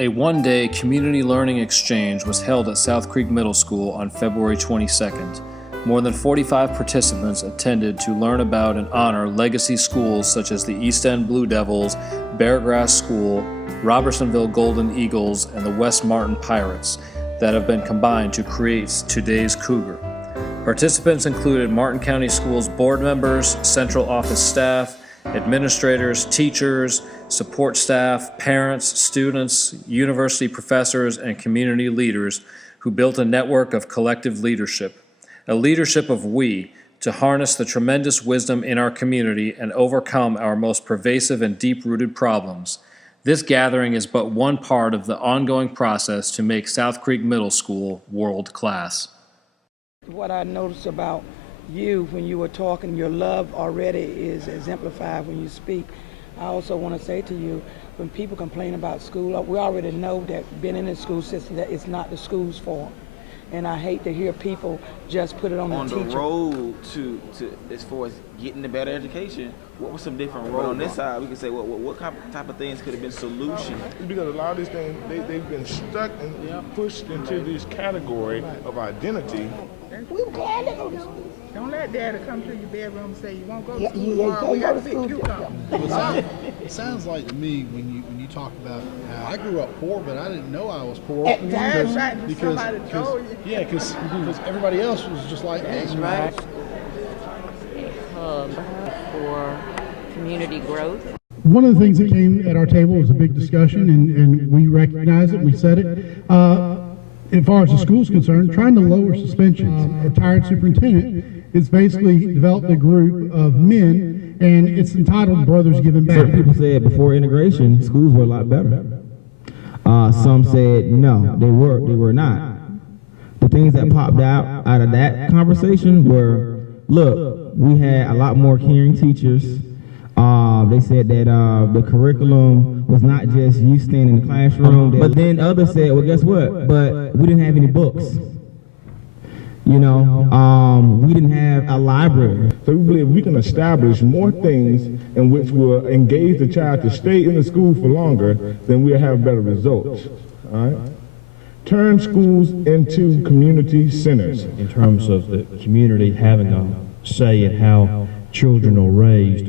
A one-day community learning exchange was held at South Creek Middle School on February 22nd. More than 45 participants attended to learn about and honor legacy schools such as the East End Blue Devils, Beargrass School, Robertsonville Golden Eagles, and the West Martin Pirates that have been combined to create today's Cougar. Participants included Martin County Schools board members, central office staff, administrators, teachers, support staff, parents, students, university professors, and community leaders who built a network of collective leadership, a leadership of we, to harness the tremendous wisdom in our community and overcome our most pervasive and deep-rooted problems. This gathering is but one part of the ongoing process to make South Creek Middle School world-class. What I noticed about you when you were talking, your love already is exemplified when you speak. I also want to say to you, when people complain about school, we already know that being in the school system, that it's not the school's fault. And I hate to hear people just put it on the teacher. On the road to as far as getting a better education, what was some different road on this side? We could say, what type of things could have been solutions? Because a lot of these things, they've been stuck and pushed into this category of identity. We were glad to go to school. Don't let daddy come to your bedroom and say you won't go to school. You ain't gonna go to school. It sounds like to me when you talk about how I grew up poor, but I didn't know I was poor. That's right. Somebody told you. Yeah, because everybody else was just like me. That's right. A hub for community growth. One of the things that came at our table was a big discussion, and we recognized it, we said it. As far as the school's concerned, trying to lower suspensions. A retired superintendent is basically developed a group of men, and it's entitled Brothers Giving Back. Certain people said before integration, schools were a lot better. Some said no, they were not. The things that popped out of that conversation were, look, we had a lot more caring teachers. They said that the curriculum was not just you staying in the classroom, but then others said, well, guess what? But we didn't have any books. You know, we didn't have a library. So we believe we can establish more things in which will engage the child to stay in the school for longer, then we'll have better results. All right? Turn schools into community centers. In terms of the community having a say in how children are raised,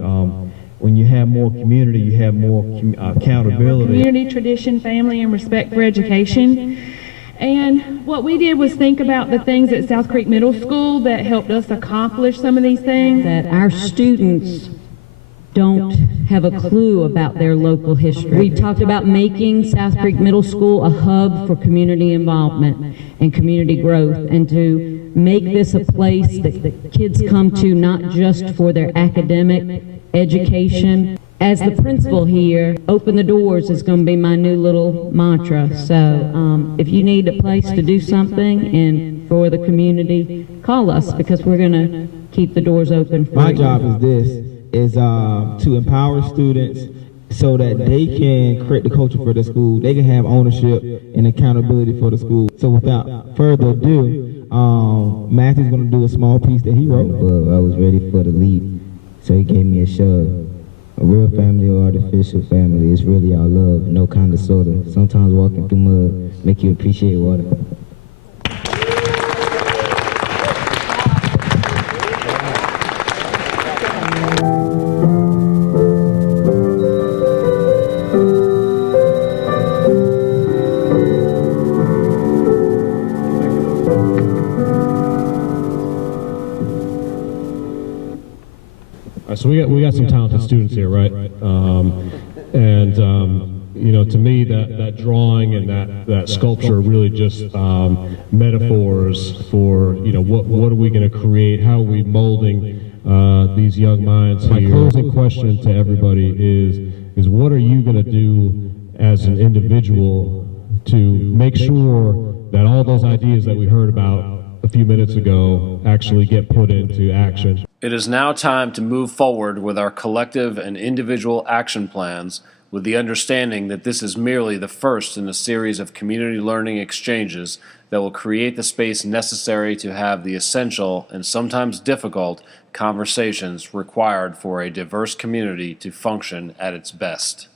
when you have more community, you have more accountability. Community, tradition, family, and respect for education. And what we did was think about the things at South Creek Middle School that helped us accomplish some of these things. That our students don't have a clue about their local history. We talked about making South Creek Middle School a hub for community involvement and community growth, and to make this a place that the kids come to not just for their academic education. As the principal here, open the doors is going to be my new little mantra. So if you need a place to do something and for the community, call us, because we're going to keep the doors open for you. My job is to empower students so that they can create the culture for the school. They can have ownership and accountability for the school. So without further ado, Matthew's going to do a small piece that he wrote. I was ready for the leap, so he gave me a shove. A real family or artificial family is really our love, no kind of soda. Sometimes walking through mud make you appreciate water. So we got some talented students here, right? You know, to me, that drawing and that sculpture are really just metaphors for, you know, what are we going to create? How are we molding these young minds? My closing question to everybody is what are you going to do as an individual to make sure that all those ideas that we heard about a few minutes ago actually get put into action? It is now time to move forward with our collective and individual action plans, with the understanding that this is merely the first in a series of community learning exchanges that will create the space necessary to have the essential and sometimes difficult conversations required for a diverse community to function at its best.